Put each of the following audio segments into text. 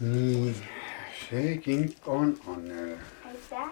nii, see kink on Annele. Aitäh.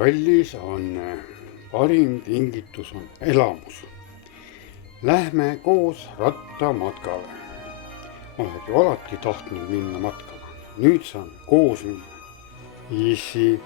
kallis Anne, parim kingitus on elamus. Lähme koos rattamatkale. Oled ju alati tahtnud minna matkama, nüüd saame koos minna. Issi